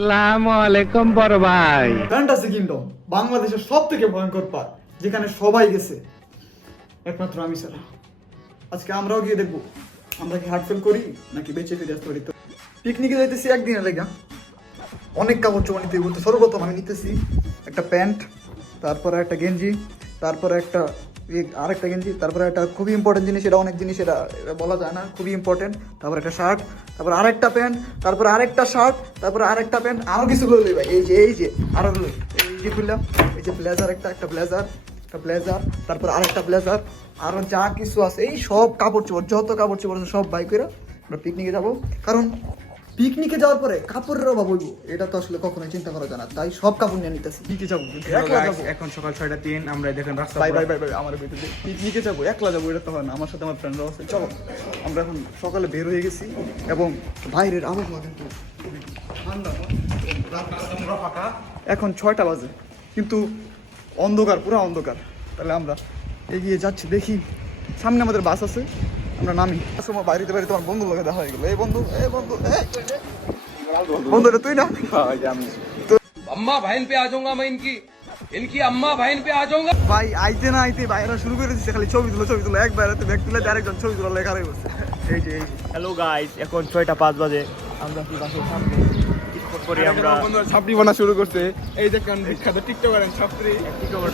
আসসালামু আলাইকুম বড় ভাই। ফ্যান্টাসি কিংডম বাংলাদেশের সব থেকে ভয়ঙ্কর পার্ক, যেখানে সবাই গেছে। একমাত্র আমি ছাড়া। আজকে আমরাও গিয়ে দেখব, আমরা কি হার্ট ফেল করি নাকি বেঁচে ফিরে আসতে পারি? পিকনিকে যাইতেছি একদিনে লেগা। অনেক কাপড় চোপড় নিতে সর্বপ্রথম আমি নিতেছি একটা প্যান্ট, তারপরে একটা গেঞ্জি, তারপরে একটা আরেকটা গেঞ্জি, তারপরে একটা খুবই ইম্পর্টেন্ট জিনিস, এটা অনেক জিনিস, এটা বলা যায় না, খুবই ইম্পর্টেন্ট তারপর একটা শার্ট তারপর আরেকটা প্যান্ট তারপর আরেকটা শার্ট তারপর আরেকটা প্যান্ট আরও কিছু লই ভাই এই যে এই যে আরও এই যে খুললাম, এই যে ব্লেজার একটা একটা ব্লেজার একটা ব্লেজার তারপর আরেকটা ব্লেজার আরও যা কিছু আছে, এই সব কাপড় চোপড়, যত কাপড় চোপড় সব বাইক করে আমরা পিকনিকে যাব। কারণ পিকনিকে যাওয়ার পরে কাপড়ের অভাব হইব এটা তো আসলে কখনোই চিন্তা করা যায় না। তাই সব কাপড় নিয়ে নিতেছি। পিকনিকে যাব যাব। এখন সকাল ছয়টা তিন আমরা দেখেন রাস্তা বাই বাই বাই বাই আমার ভিতরে পিকনিকে যাব একলা যাব এটা তো হয় না। আমার সাথে আমার ফ্রেন্ডরাও আছে। চলো আমরা এখন সকালে বের হয়ে গেছি এবং বাইরের আবহাওয়া কিন্তু ঠান্ডা। এখন ছয়টা বাজে কিন্তু অন্ধকার পুরো অন্ধকার। তাহলে আমরা এগিয়ে যাচ্ছি দেখি সামনে আমাদের বাস আছে। আমরা নামি। সময় বাড়িতে বাড়িতে আমার বন্ধুর লোকে দেখা হয়ে গেলো। এই বন্ধু এ বন্ধু বন্ধু এটা তুই না? হ্যাঁ, আম্মা ভাইন পে আজঙ্গা মা ইনকি। ইনকি ছবি তুলো লেখা রয়ে এই যে হ্যালো গাইস এখন ছয়টা পাঁচ বাজে। আমরা কি বানা শুরু করছে। এই যে কান বিখ্যাত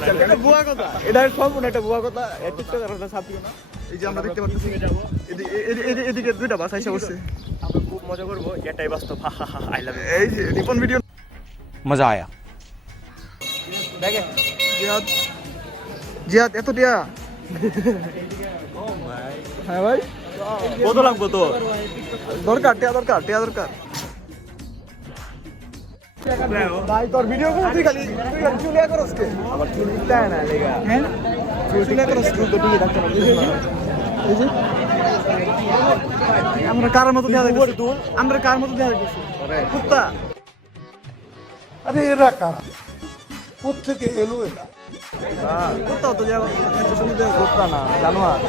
হ্যাঁ, মানে- বুয়া কথা। এটা সম্পূর্ণ একটা বুয়া কথা। টিকটকার এই যে আমরা দেখতে পাচ্ছি এদিকে দুইটা বাস আইসা বসছে আমরা খুব মজা করবো এটাই বাস্তব আই লাভ এই যে রিপন ভিডিও মজা আয়া দেখে জিহাদ জিহাদ এত টিয়া হ্যাঁ ভাই কত লাগবো তো দরকার টিয়া দরকার টিয়া দরকার ভাই তোর ভিডিও করে তুই খালি তুই চুলিয়া করস কে আমার চুল না লেগা হ্যাঁ তো যে আমরা কার মতো দেয়া দেখতেছি আমরা কার মতো দেয়া দেখতেছি কুত্তা আরে এরা কারা কোথেকে এলো এরা কুত্তা তো দেয়া কুত্তা না জানোয়ার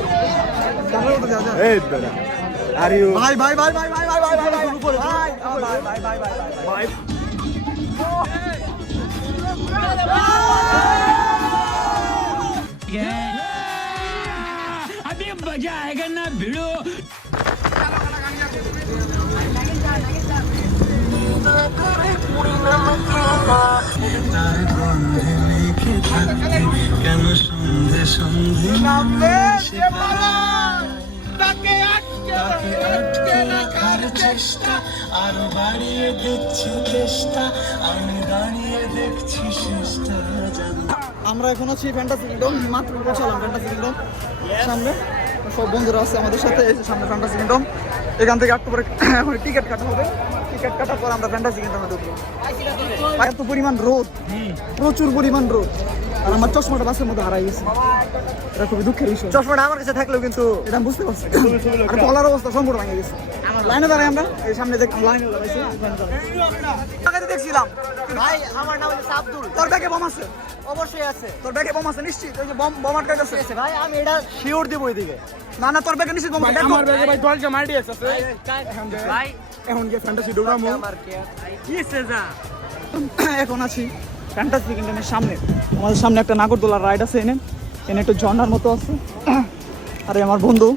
জানার মতো দেয়া যায় এই বেটা আর ইউ ভাই ভাই ভাই ভাই ভাই ভাই ভাই ভাই ভাই শুরু করে ভাই ভাই ভাই गए अभी मज़ा आएगा ना भिड़ो কেন সন্ধে সন্ধে তাকে আটকে রাখার চেষ্টা আরো বাড়িয়ে দেখছি চেষ্টা আমি দাঁড়িয়ে দেখছি চেষ্টা আমরা এখন আছি ফ্যান্টাসি কিংডম মাত্র পৌঁছালাম ফ্যান্টাসি কিংডম সামনে সব বন্ধুরা আছে আমাদের সাথে এই যে সামনে ফ্যান্টাসি কিংডম এখান থেকে একটু পরে এখন টিকিট কাটা হবে। টিকিট কাটার পর আমরা ফ্যান্টাসি কিংডমে ঢুকবো। এত পরিমাণ রোদ প্রচুর পরিমাণ রোদ। আর আমার চশমাটা বাসের মধ্যে হারাই গেছে। এটা খুবই দুঃখের বিষয়। চশমাটা আমার কাছে থাকলেও কিন্তু এটা বুঝতে পারছি। আর গলার অবস্থা সম্পূর্ণ ভেঙে গেছে। লাইনে দাঁড়াই আমরা। এই সামনে দেখলাম লাইনে দাঁড়াইছি দেখছিলাম। ভাই আমার নাম হচ্ছে আব্দুল। তোর ব্যাগে বোম আছে? অবশ্যই আছে। তোর ব্যাগে বোম আছে? নিশ্চিত ওই যে বোম বোম আটকাইতেছে। আছে ভাই আমি এটা শিওর দেবো এদিকে না না তোর ব্যাগে নিশ্চিত বোম আছে। আমার ব্যাগে ভাই দলটা মারি আছে? ভাই এখন গিয়ে ফ্যান্টাসি দৌড়ামো কে কি সেজা এখন আছি ফ্যান্টাসি কিংডমের সামনে। আমাদের সামনে একটা নাগরদোলার রাইড আছে এনে। এনে একটু ঝর্ণার মতো আছে। আরে আমার বন্ধু।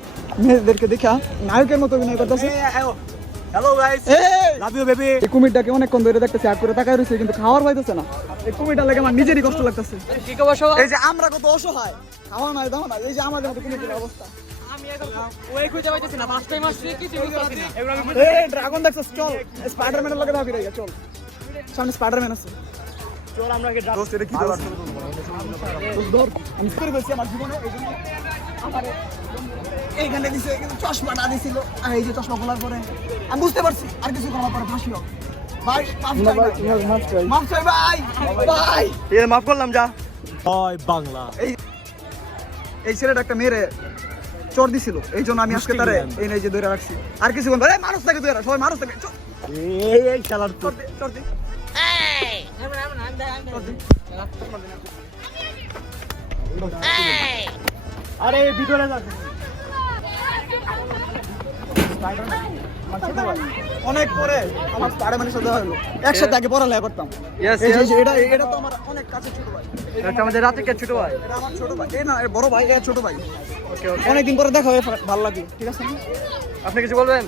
মেয়েদেরকে দেখা নায়কের মতো অভিনয় করতেছে। Hello guys love you baby এই কুমিরটাকে অনেকক্ষণ ধরে দেখতেছি আর করে তাকায় রয়েছে কিন্তু খাওয়ার পাইতেছে না। এই কুমিরটা লাগে আমার নিজেরই কষ্ট লাগতেছে। এই যে আমরা কত অসহায়। খাওয়া নাই দাও না এই যে আমাদের মতো কুমিরের অবস্থা। আমি এখন ওই খুঁজে পাইতেছি না ফার্স্ট টাইম আসছি কিছু বুঝতেছি না। এই ড্রাগন দেখছস চল। স্পাইডারম্যানের লগে দাও ফিরে চল। সামনে স্পাইডারম্যান আছে। চল আমরা আগে দোস্ত এটা কি দোস্ত? দোস্ত আমি করে বলছি আমার জীবনে এই জন্য আমার এইখানে দিছে কিন্তু চশমাটা দিছিল। আর এই যে চশমা খোলার পরে আমি বুঝতে পারছি আর কিছু করার পরে ফাঁসি হোক ভাই মাফ চাই মাফ চাই। ভাই ভাই। এ মাফ করলাম যা। হয় বাংলা। এই এই ছেলেটা একটা মেরে চর দিছিল। এই জন্য আমি আজকে তারে এই নেই যে ধরে রাখছি। আর কিছু বলব মানুষ থাকে ধরে সবাই মানুষ থাকে এই এই খেলার চর। দে চর দে। চর আরে ভিতরে যাচ্ছে। ভাই। অনেক পরে আমার স্পাইডারম্যানের সাথে হলো। একসাথে আগে পড়ালেখা করতাম। এটা এটা তো আমার অনেক কাছে ছোট ভাই। এটা আমাদের রাতে কে ছোট ভাই। এটা আমার ছোট ভাই। এই না বড় ভাই এটা ছোট ভাই। অনেকদিন পরে দেখা হয়ে ভালো লাগে ঠিক আছে আপনি কিছু বলবেন?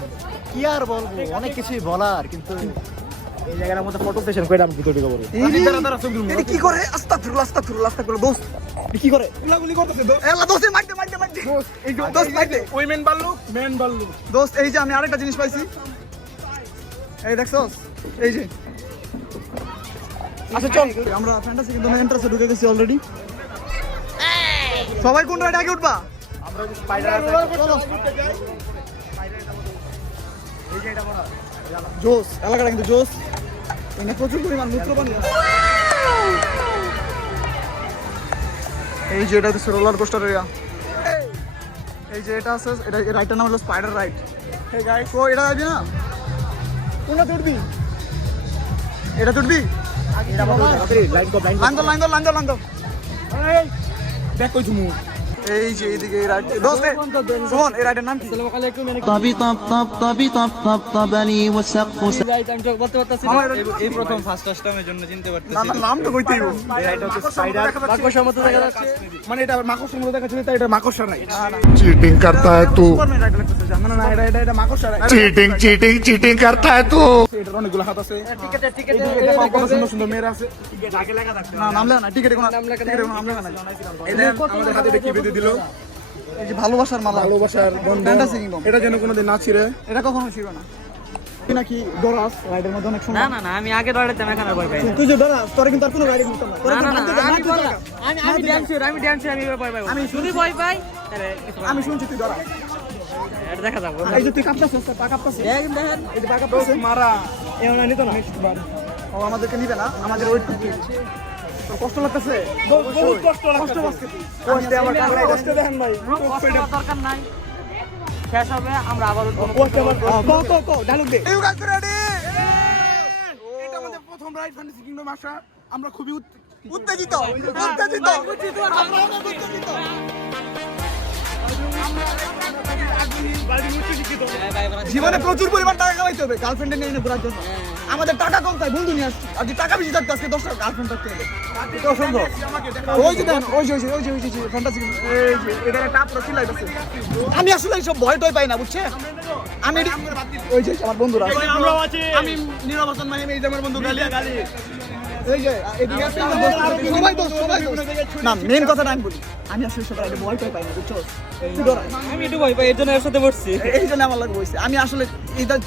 কি আর বলব? অনেক কিছুই বলার কিন্তু এই জায়গার মধ্যে ফটো সেশন করে আমি ভিডিও করব এটা কি করে? আস্তাগফিরুল্লাহ আস্তাগফিরুল্লাহ আস্তাগফিরুল্লাহ দোস্ত। কি করে? গুলাগুলি করতেছে দোস্ত। এলা দোস্ত মারতে মারতে মারতে এই যে দোস্ত মারতে ওই মেন বাল্লু মেন বাল্লু দোস্ত এই যে আমি আরেকটা জিনিস পাইছি। এই দেখছস এই যে। আচ্ছা চল। আমরা ফ্যান্টাসি কিন্তু ঢুকে গেছি অলরেডি সবাই কোন রাইড আগে উঠবা? চলো। জোস এলাকাটা কিন্তু জোস এখানে প্রচুর পরিমাণ মূত্র পানি এই যে এটা হচ্ছে রোলার কোস্টার এরিয়া এই যে এটা আছে এটা রাইডটার নাম হলো স্পাইডার রাইড এই গাইস ও এটা যাবি না? কোনটা চড়বি এটা চড়বি লাইন দো লাইন দো লাইন দো লাইন দো দেখ কই তুমি এই যে এইদিকে এই রাইড সুমন এই রাইডের নাম কি? তাবি তাব তাপ তাবি তাবানি পারতাছি এই প্রথম ফার্স্ট আসলাম জন্য চিনতে না নাম তো কইতেই এই হচ্ছে স্পাইডার দেখা যাচ্ছে। মানে এটা মাকড়সার মতো দেখা যাচ্ছে তাই এটা মাকড়সা রাইড। চিটিং করতা হ্যায় তু। না না এটা এটা মাকড়সা চিটিং চিটিং চিটিং করতা হ্যায় তু। এটার অনেকগুলো হাত আছে। টিকেটে টিকেটে দেখো কত সুন্দর সুন্দর মেয়েরা আছে। না নাম লেখা না টিকেটে কোনো নাম লেখা নাই। এই আমাদের হাতে এটা বেঁধে দিল? ভালোবাসার মালা। ভালোবাসার এটা যেন কোনোদিন না ছিঁড়ে। এটা কখনো ছিল না। তুই নাকি ডরাস রাইডের মধ্যে অনেক সময় না না না আমি আগে দৌড়াইতাম এখন আর ভয় পাই তুই যে ডরাস তোর কিন্তু আর কোনো রাইডে বুঝতাম না। না, না, না, আমি আমি আমি ড্যান্সার আমি ড্যান্সার আমি ভয় পাই। আমি শুধু ভয় পাই? আমি শুনছি তুই ডরাস এটা দেখা যাব এই যে তুই কাঁপতাছিস পা কাঁপতাছে দেখেন দেখেন। এই যে পা কাঁপতাছে মারা। এমন নিত না ও আমাদেরকে নিবে না আমাদের ওয়েট করতে তোর কষ্ট লাগতেছে? বহুত কষ্ট কষ্টে আমার কান্না কষ্ট দেখেন ভাই। দরকার নাই। শেষ হবে আমরা আবার কষ্ট আমার কো কো কো ডায়লগ দে। ইউ গাইস রেডি এটা আমাদের প্রথম রাইড ফ্যান্টাসি কিংডম আসা। আমরা খুবই উত- উত্তেজিত উত্তেজিত। আমরা উত্তেজিত। জীবনে প্রচুর পরিমাণ টাকা কামাইতে হবে গার্লফ্রেন্ডে নিয়ে ঘোরার জন্য। আমাদের টাকা কম তাই বন্ধু নিয়ে আসছি। আর যদি টাকা বেশি থাকতো আজকে দশটা গার্লফ্রেন্ড থাকতে হবে অসম্ভব। ওই যে দেখেন ওই যে ওই যে ওই যে ফ্যান্টাসি এই যে এটা একটা আপুরা চিল্লাইতেছে আমি আসলে এইসব ভয় টয় পাই না বুঝছে? আমি ওই যে আমার বন্ধুরা। আমি নীরব হাসান মাহিম এই যে আমার বন্ধু গালিয়া গালি। না মেন কথাটা আমি বলি। আমি আসলে ভয় পাই না বুঝছ? তুই আমি একটু ভয় পাই এর জন্য এর সাথে বসছি। এই জন্য আমার লাগে আমি আসলে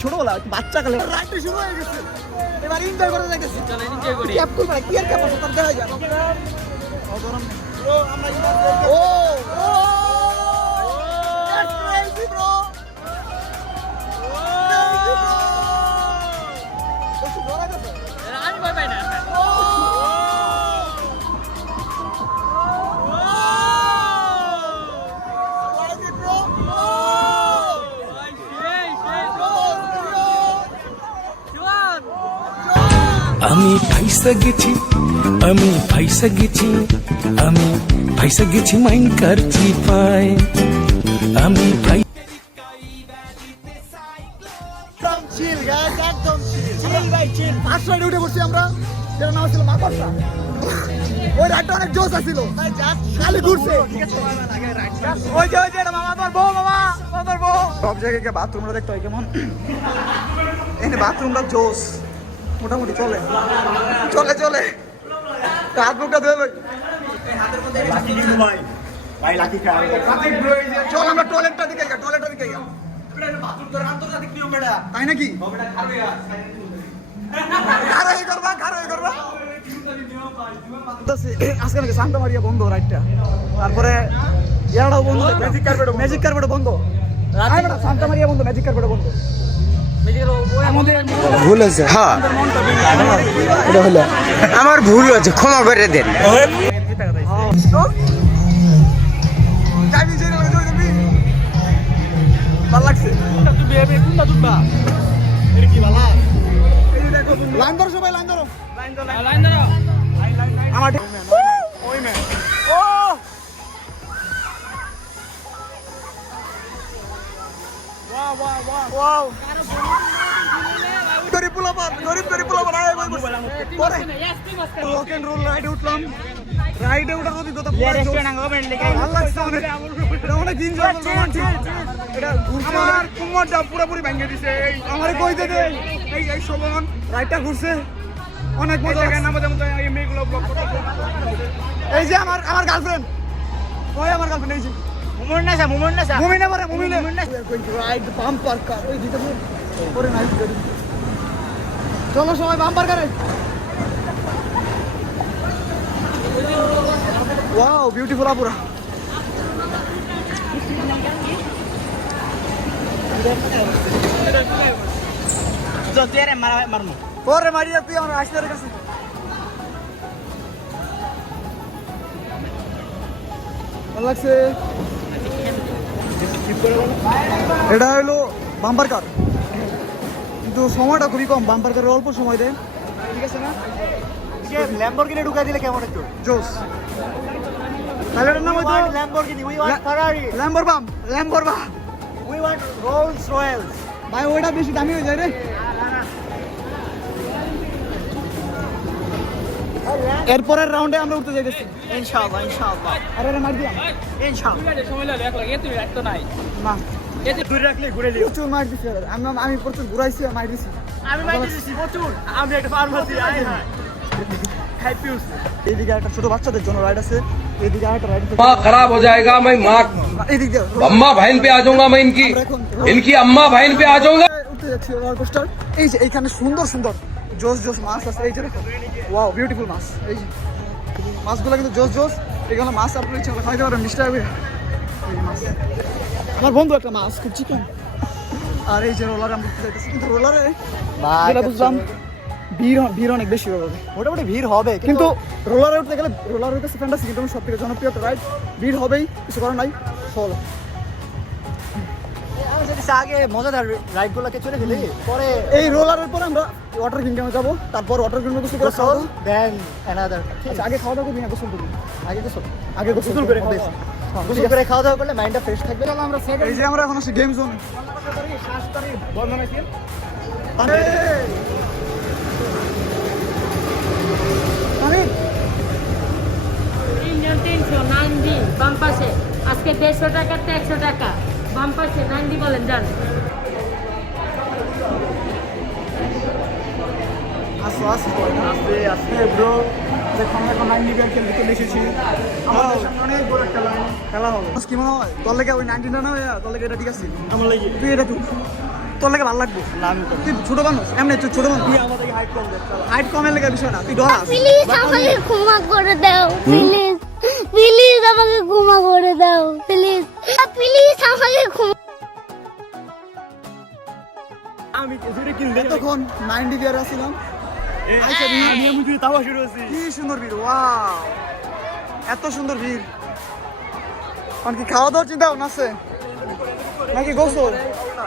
ছোটবেলা বাচ্চা কালে শুরু হয়ে গেছে। এবার এনজয় করে যাইতেছি। চলো এনজয় করি। ক্যাপ করবে কি আর ক্যাপ আছে দেখা যায় ও গরম ও ও আমি ফাইসা গেছি আমি ফাইসা গেছি আমি ফাইসা গেছি মাইন কারছি পায় আমি ফাই একদম ভাই. First উঠে পড়ছি আমরা। যেটার নাম ছিল মাকড়সা। ওই রাইডটা অনেক জোস আছিল। খালি ঘুরছে। ওই যে ওই যে মামা তোর বউ মামা। ও তোর বউ। সব জায়গায় গিয়ে বাথরুমটা দেখতে হয় কেমন? বাথরুমটা জোস মোটামুটি চলে। চলে চলে। হাত মুখটা ধুয়ে লই চল আমরা টয়লেটটা দিকে টয়লেটটা দিকে তাই নাকি? করবা করবা। আজকে নাকি সান্তা মারিয়া বন্ধ রাইটটা। তারপরে ইয়াটাও বন্ধ। ম্যাজিক কার্পেটও ম্যাজিক কার্পেটও বন্ধ। বেটা, সান্তা মারিয়া বন্ধ ম্যাজিক কার্পেটও বন্ধ। ভুল হয়েছে। হ্যাঁ। এটা হলো। আমার ভুল হয়েছে ক্ষমা করে দেন। যে রে, জোরে যাবি পোলাপান গরিব গরিব পোলাপান আয় ভাই পরে। রক এন্ড রোল রাইডে উঠলাম। রাইডে ওঠার অভিজ্ঞতা ভালো লাগছে অনেক এটা অনেক এটা ঘুরছে আমার কুমারটা পুরোপুরি ভেঙে দিছে এই আমার কইতে দে এই এই রাইডটা ঘুরছে। অনেক মজা যেমন এই মেয়েগুলো ব্লক করতে এই যে আমার আমার গার্লফ্রেন্ড ওই আমার গার্লফ্রেন্ড এই যে। মুমুন্নাসা মুমুন্নাসা। মুমিনা মারে মুমিনা রাইড বাম্পার কার ওই দিতে পরে নাইস গাড়ি চলো সময় বাম্পার কারে। ওয়াও বিউটিফুল আপুরা পরে মারিয়া তুই আমার আসতে কাছে ভালো লাগছে। এটা হলো বাম্পার কার কিন্তু সময়টা খুবই কম বাম্পার কারের অল্প সময় দেয়। ঠিক আছে না? ল্যাম্বরগিনি ঢুকাই দিলে কেমন একটু? জোস। তাহলে এটার নাম হয়তো ল্যাম্বরগিনি উই ওয়ান্ট ফেরারি ল্যাম্বর বাম ল্যাম্বর বাম। উই ওয়ান্ট রোলস রয়েলস ভাই ওইটা বেশি দামি হয়ে যায় রে। এরপরের রাউন্ডে আমরা উঠতে যাইতেছি। ইনশাআল্লাহ ইনশাআল্লাহ। আর মার দিলাম ইনশাআল্লাহ। না। দূরে রাখলে ঘুরে দিও প্রচুর মার দিছি আর আমি আমি প্রচুর ঘুরাইছি আর মার দিছি আমি মাইতে দিছি প্রচুর আমি একটা ফার্মাসি আই হাই হ্যাপি উঠছে এইদিকে একটা ছোট বাচ্চাদের জন্য রাইড আছে এইদিকে আরেকটা রাইড আছে माँ खराब हो जाएगा मैं माँ এইদিক দিয়ে अम्मा बहन पे आ जाऊंगा मैं इनकी इनकी अम्मा बहन पे आ जाऊंगा উঠতে যাচ্ছি রোলার কোস্টার এই যে এইখানে সুন্দর সুন্দর জোস জোস মাছ আছে এই যে দেখো ওয়াও বিউটিফুল মাছ এই যে মাছগুলো কিন্তু জোস জোস এখানে মাছ আপনার ইচ্ছা হলে খাইতে পারেন মিষ্টি হবে এই যে মাছ আমার বন্ধু একটা মাছ খুব চিকেন আর এই যে রোলার আমরা যাইতেছি কিন্তু রোলারে যেটা বুঝলাম ভিড় ভিড় অনেক বেশি হবে মোটামুটি ভিড় হবে কিন্তু রোলারে উঠতে গেলে রোলার হইতেছে ফ্যান্টাসি কিন্তু সব থেকে জনপ্রিয় রাইড ভিড় হবেই কিছু করার নাই। চলো। আগে মজাদার রাইডগুলোকে চলে গেলে পরে এই রোলারের পরে আমরা ওয়াটার কিংডমে যাব। তারপর ওয়াটার কিংডমে গোসল করে খাওয়া দাওয়া। দেন অ্যানাদার আগে খাওয়া দাওয়া করবি না গোসল করবি আগে গোসল। আগে গোসল গোসল করে খাওয়া করে খাওয়া দাওয়া করলে মাইন্ডটা ফ্রেশ থাকবে। আমরা এই যে আমরা এখন আছি গেম জোনে তিনজন তিনশো নাইনটি বাম পাশে। আজকে দেড়শো টাকাতে একশো টাকা। বাম পাশে নাইনটি বলেন যান। আসো আসো। আসবে আসবে ব্রো এখন বিয়ার খেলতে চলে এসেছি। আমাদের সামনে অনেক বড় একটা লাইন খেলা হবে। কি মনে হয় তোর লেগে ওই নাইনটিটা না তোর লেগে এটা ঠিক আছে? আমার লেগে। তুই এটা তুই। তোর লেগে ভালো লাগবে। তুই ছোট মানুষ এমনি তুই ছোট মানুষ। তুই আমাদের হাইট কম হাইট কমের লেগে বিষয় না তুই ডরাস প্লিজ আমাকে ক্ষমা করে দাও প্লিজ প্লিজ আমাকে ক্ষমা করে দাও প্লিজ প্লিজ আমাকে ক্ষমা তখন নাইনটি বিয়ার আসছিলাম কি সুন্দর ভিড় ওয়াও! এত সুন্দর ভিড়। কারণ কি খাওয়া দাওয়ার চিন্তা ভাবনা আছে? নাকি গোসল?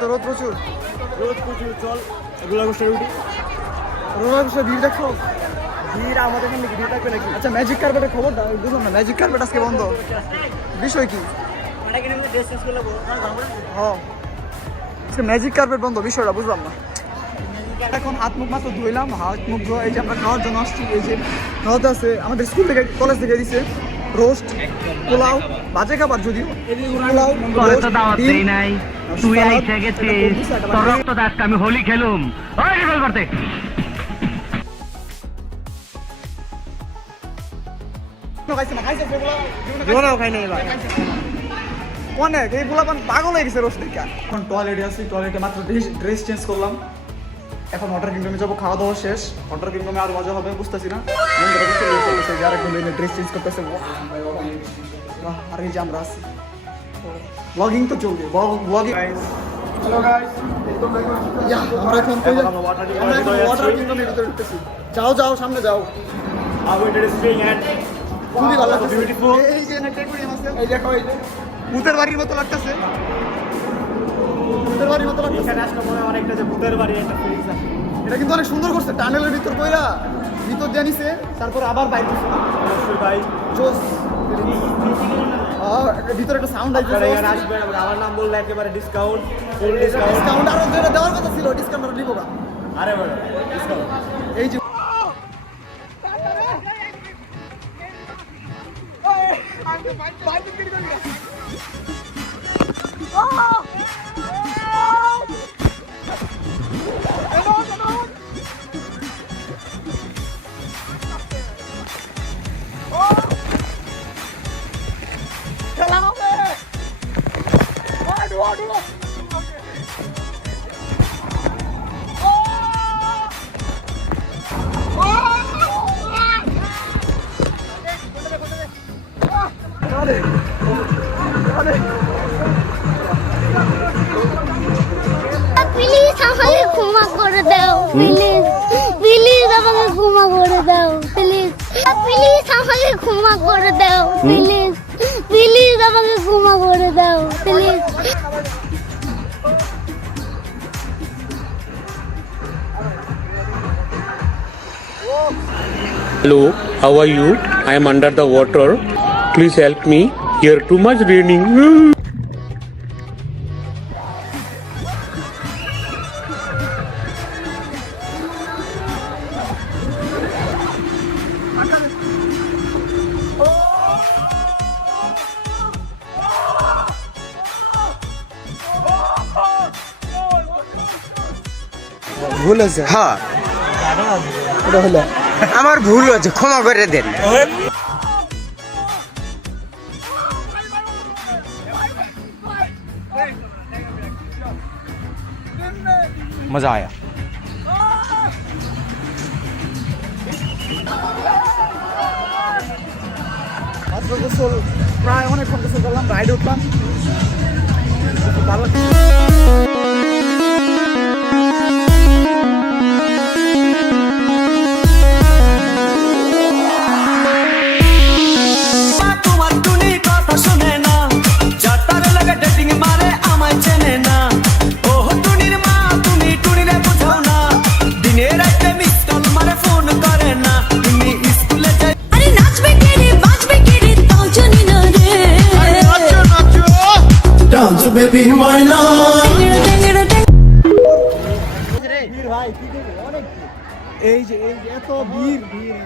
তো রোদ প্রচুর। রোদ প্রচুর চল রোলার কোস্টার উঠি। রোলার কোস্টার ভিড় দেখো। ভিড় আমাদের এখানে ভিড় থাকবে নাকি? আচ্ছা ম্যাজিক কার্পেটের খবর দাও বুঝলাম না ম্যাজিক কার্পেট আজকে বন্ধ। বিষয় কি? ম্যাজিক কার্পেট বন্ধ বিষয়টা বুঝলাম না। এখন হাত মুখ মাত্র ধুইলাম হাত মুখ ধোয়া এই যে আমরা খাওয়ার জন্য আসছি এই যে খাওয়াতে আছে আমাদের স্কুল থেকে কলেজ থেকে দিছে রোস্ট পোলাও বাজে খাবার যদিও পোলাও তুই আইসা গেছিস তোর রক্ত দাসকে আমি হোলি খেলুম। ওই রিভল করতে। অনেক এই পোলাপান পাগল হয়ে গেছে রোস্ট দেখে। এখন টয়লেটে আসি টয়লেটে মাত্র ড্রেস চেঞ্জ করলাম। এখন ওয়াটার কিংডমে যাব খাওয়া দাওয়া শেষ ওয়াটার কিংডমে আর মজা হবে বুঝতেছি না। ড্রেস চেঞ্জ করতেছে। আর এই যে আমরা আছি। ব্লগিং তো চলবে ব্লগিং যাও যাও সামনে যাও। খুবই ভালো লাগছে বিউটিফুল এই দেখো ভূতের বাড়ির মতো লাগতেছে। ভূতের বাড়ির মতো লাগতেছে এখানে আসলে মনে অনেকটা যে ভূতের বাড়ি একটা ফিলিংস আসে এটা কিন্তু অনেক সুন্দর করছে টানেলের ভিতর কইরা ভিতর জানিছে তারপর আবার বাইরে অবশ্যই ভাই। জোস। ভিতরে একটা সাউন্ড আপনারা এখানে আসবেন আমার নাম বললে একেবারে ডিসকাউন্ট ডিসকাউন্ট আরও যেটা দেওয়ার কথা ছিল ডিসকাউন্ট আরও দিব আরে ডিসকাউন্ট এই যে ক্ষমা করে দাও প্লিজ প্লিজ আমাকে ক্ষমা করে দাও প্লিজ প্লিজ আমাকে ক্ষমা করে দাও প্লিজ প্লিজ আমাকে ক্ষমা করে দাও please Hello, how are you? I am under the water. Please help me. Here too much raining. হয়েছে হ্যাঁ আমার ভুল হয়েছে ক্ষমা করে দেন मजा आया মাত্র গোসল প্রায় অনেকক্ষণ গোসল করলাম রাইড উঠলাম ভালো বেবি ময়না এই যে এই এত ভিড় ভিড়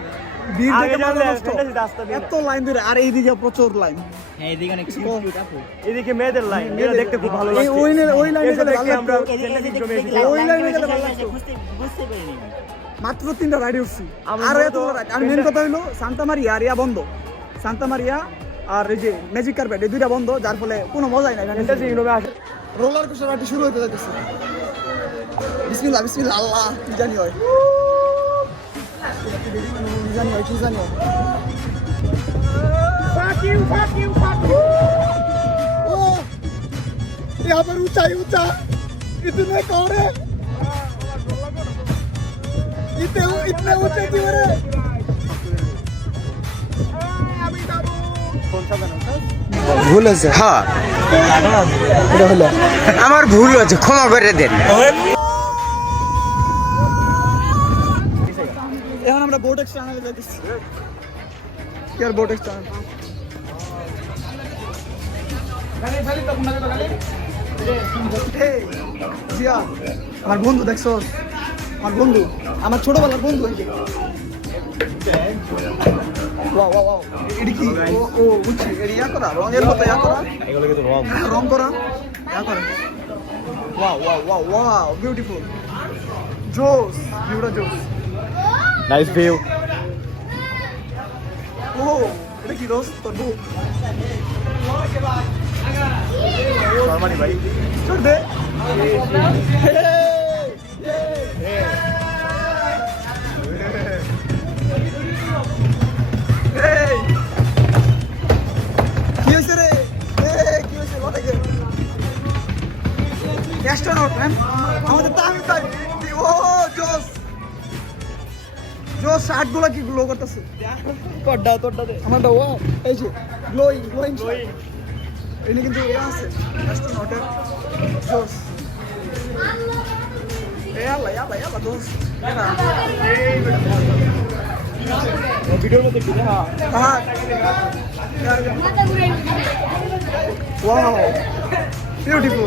এত লাইন ধরে আর এইদিকে প্রচুর লাইন। হ্যাঁ, মাত্র তিনটা রাইডে উঠছি। আর আর মেন কথা হইল সান্তা মারিয়া আর ইয়া বন্ধ। সান্তা মারিয়া আর এই যে ম্যাজিক কার্পেট এই দুইটা বন্ধ যার ফলে কোনো মজাই নাই Fantasy kingdom এ আসে রোলার কোস্টার রাইডটি শুরু হতে যাচ্ছে বিসমিল্লাহ বিসমিল্লাহ আল্লাহ কি জানি হয় কি জানি হয় কি জানি হয় ओ, यहाँ पर ऊंचाई ऊंचा इतने कौड़े इतने इतने ऊंचे क्यों रे ভুল হয়েছে। হ্যাঁ। আমার ভুল হয়েছে ক্ষমা করে দেন। এখন আমরা বোটেক্স চ্যানেলে যাইতেছি। কি আর বোটেক্স চ্যানেল আমার বন্ধু দেখছ? আমার বন্ধু আমার ছোটবেলার বন্ধু ওয়াও ওয়াও এডি কি? ও ও বুঝছি। এডি ইয়া করা রঙের মতো ইয়া করা? এগুলো কিন্তু রং রং করা? ইয়া করা। Wow wow wow wow beautiful জোস ভিউটা জোস। নাইস ভিউ ও এটা কি রোজ তোর বউ। নরমালি ভাই। দে অ্যাস্ট্রোনট ম্যান আমাদের তো আমি তাই ও জোস। জোস শার্টগুলো কি গ্লো করতেছে? তোরটা তোরটা দে। আমারটা ও এই যে গ্লোয়িং গ্লোয়িং এখানে কিন্তু এ আছে অ্যাস্ট্রোনটের জোস। ভিডিওর মধ্যে কি হ্যাঁ। হ্যাঁ ওয়াও বিউটিফুল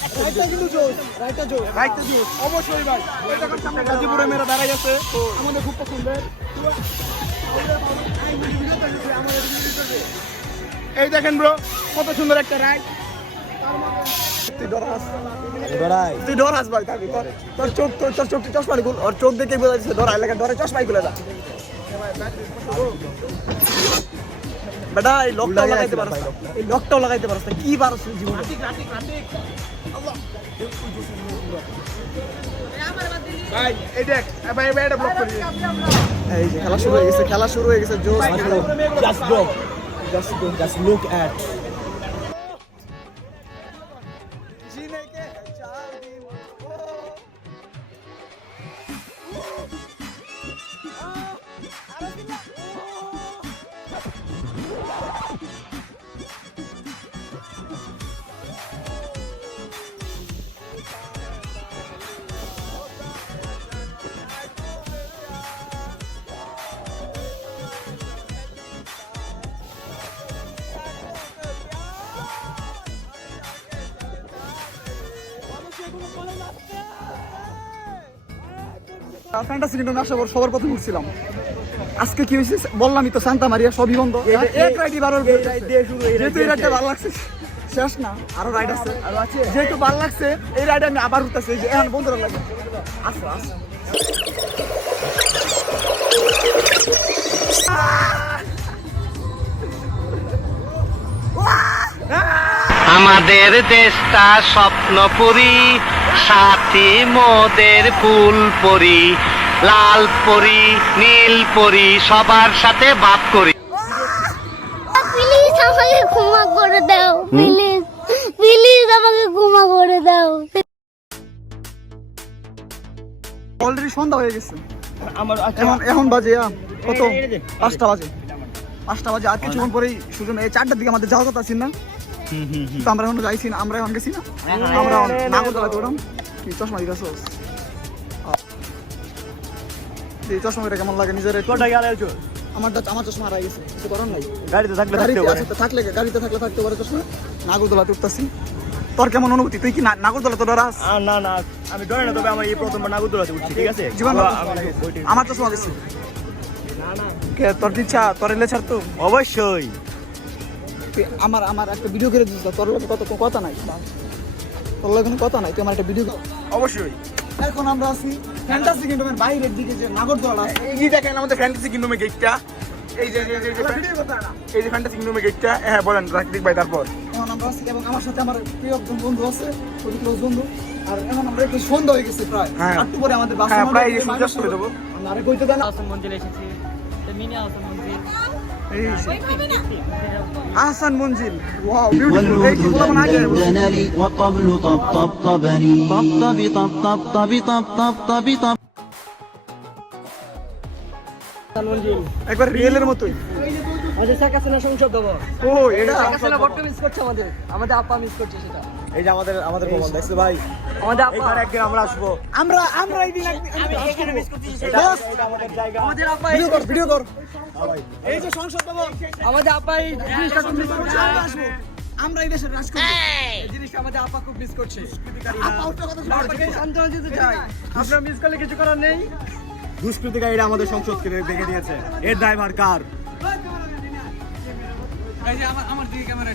রাইটটা কিন্তু জোস রাইটটা জোস রাইটটা জোস অবশ্যই ভাই। ওই দেখেন সামনে গাজীপুরে মেয়েরা দাঁড়াই আছে। আমাদের খুব পছন্দের এই দেখেন ব্রো কত সুন্দর একটা রাইড তুই ডরাস ডরাই তুই ডরাস ভাই থাকি তোর তোর চোখ তোর তোর চোখ চশমা গুল ওর চোখ দেখে বোঝা যাচ্ছে ডরা এলাকা ডরে চশমাই গুলো যা। বেটা এই লকটাও লাগাইতে পারছ এই লকটাও লাগাইতে পারছ না। কি পারছ জীবনে? ভাই এই দেখ এ ভাই ভাই এটা ব্লক করে দিন। এই যে খেলা শুরু হয়ে গেছে খেলা শুরু হয়ে গেছে জোস just go just go just look at fantasy কিন্তু না সবার সবার প্রথম উঠছিলাম। আজকে কি হয়েছে? বললামই তো সান্তা মারিয়া সবই বন্ধ। এক রাইডি বারোর যেহেতু এই রাইডটা ভালো লাগছে শেষ না আরও রাইড আছে। যেহেতু ভালো লাগছে এই রাইডে আমি আবার উঠতেছি যে এখন বন্ধুরা লাগে আসো আসো আমাদের দেশটা স্বপ্নপুরী। সাথী মোদের ফুল পরি লাল পরি নীল পরি সবার সাথে বাপ করি প্লিজ আমাকে ক্ষমা করে দাও প্লিজ প্লিজ আমাকে ক্ষমা করে দাও অলরেডি সন্ধ্যা হয়ে গেছে আমার আচ্ছা এখন এখন বাজে কত। পাঁচটা বাজে পাঁচটা বাজে আর কিছুক্ষণ পরেই সুজন এই চারটার দিকে আমাদের যাওয়ার কথা আছি না তো আমরা এখন যাইছি না আমরা এখন গেছি না? আমরা নাগরদোলাতে উঠাম কি চশমা দিতেছ এই চশমা কেমন লাগে নিজের আমার আমার চশমা হারাই গেছে কিছু করার নাই। গাড়িতে থাকলে গাড়িতে থাকলে গাড়িতে থাকলে থাকতে পারে চশমা। নাগরদোলাতে উঠতেছি। তোর কেমন অনুভূতি? তুই কি না- নাগরদোলা তো ডরাস না না। আমি ডরে না তবে আমার এই প্রথমবার নাগরদোলাতে উঠছি ঠিক আছে? জীবন আমার চশমা গেছে। কে তোর কি ইচ্ছা? তোর এলে ছাড় তো? অবশ্যই। আমার আমার একটা ভিডিও করে দিস তোর লোক কত কথা নাই? তোর লোক কোনো কথা নাই? তুই আমার একটা ভিডিও অবশ্যই। এখন আমরা আছি ফ্যান্টাসি কিংডমের বাইরের দিকে যে নাগরদোলা। আছে এই যে দেখেন আমাদের ফ্যান্টাসি কিংডমের গেটটা এই যে এই যে- এই যে ভিডিও কথা এই যে ফ্যান্টাসি কিংডমের গেটটা হ্যাঁ বলেন রাকিব ভাই তারপর। এখন আমরা আছি এবং আমার সাথে আমার প্রিয় একজন বন্ধু আছে খুবই ক্লোজ বন্ধু। আর এখন আমরা একটু সন্ধ্যা হয়ে গেছে প্রায়। হ্যাঁ। একটু পরে আমাদের বাসে হ্যাঁ, মনে প্রায় এই সূর্যাস্ত হয়ে যাব। আমরা আরে কইতে দেন। এই যে। আহসান মঞ্জিল একবার রিয়েলের মতোই। সংসদ দেবো। ও এটা মিস করছে আমাদের। আমাদের আপা মিস করছে সেটা। এই যে আমাদের আমাদের প্রমাণ দেখছ ভাই? আমাদের এখানে একদিন আমরা আসব। আমরা আমরা এই দিন আমি এখানে মিস করছি এটা আমাদের জায়গা। আমাদের আপা ভিডিও কর ভিডিও কর। এই যে সংসদ দেবো আমাদের আপা এই জিনিসটা খুব মিস করছে। আমরা আসব। আমরা এই দেশের রাজ করব এই জিনিসটা আমাদের আপা খুব মিস করছে। আপা ওটা কথা শুনে আপাকে সান্ত্বনা দিতে চাই। আপনারা মিস করলে কিছু করার নেই? দুষ্কৃতিকারীরা আমাদের সংসদকে দেখে দিয়েছে। এর ড্রাইভার কার? কষ্ট লাগছে আমাদের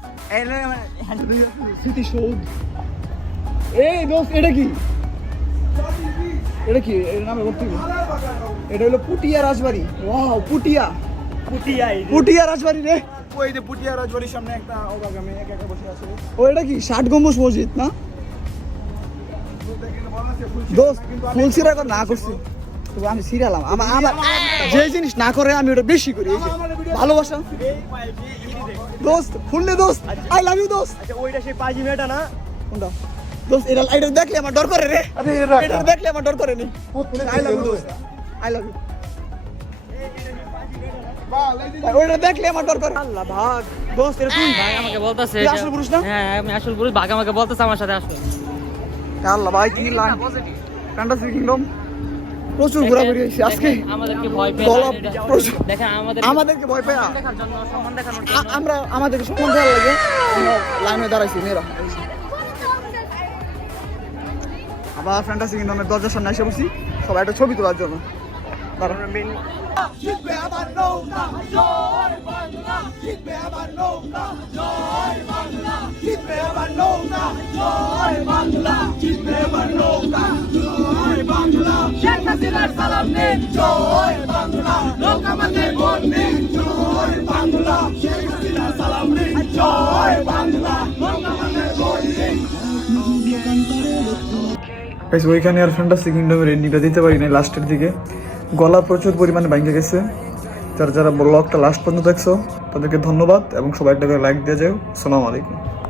স্মৃতিসৌধ। এই দোস্ত এটা কি? এটা কি? এর নামে হবে? এটা হলো পুটিয়া রাজবাড়ি। ওয়াও পুটিয়া। পুটিয়া এই পুটিয়া রাজবাড়ি রে। ওই যে পুটিয়া রাজবাড়ির সামনে একটা অবাক আমি একা একা বসে আছে। ও এটা কি? ষাট গম্বুজ মসজিদ না? দোস্ত ফুলসিরা না করছি। আমি সিরিয়ালাম আমার আমার যে জিনিস না করে আমি ওটা বেশি করি ভালোবাসা। দোস্ত ফুললে দোস্ত আই লাভ ইউ দোস্ত। আচ্ছা ওইটা সেই পাঁচি মেয়েটা না? কোনটা? দোস্ত এটা এটা দেখলে আমার ডর করে রে। এটা দেখলে আমার ডর করে নি। আই লাভ ইউ দোস্ত। আই লাভ ইউ ওইটা দেখলে আমার ডর করে। আল্লাহ ভাগ। দোস্ত এটা তুই ভাই আমাকে বলতেছে আসল পুরুষ না? হ্যাঁ আমি আসল পুরুষ। ভাগ আমাকে বলতেছে আমার সাথে আসো আল্লাহ ভাই কি লান ফ্যান্টাসি কিংডম প্রচুর ঘোরাঘুরি হয়েছে আজকে। আমাদেরকে ভয় পেয়ে গলা প্রচুর। আমাদেরকে ভয় পায় আমরা আমাদেরকে সম্মান দেওয়ার লাগে। লাইনে দাঁড়াইছি মেয়েরা। আবার ফ্যান্টাসি আমরা দরজার সামনে এসে বসি। সবাই একটা ছবি তোলার জন্য। নেন ওইখানে আর ফ্যান্টাসি কিংডমের এন্ডিংটা দিতে পারি না লাস্টের দিকে। গলা প্রচুর পরিমাণে ভাঙে গেছে। যারা যারা ব্লগটা লাস্ট পর্যন্ত দেখছ, তাদেরকে ধন্যবাদ এবং সবাই একটা করে লাইক দিয়ে যাও। সালাম আলাইকুম।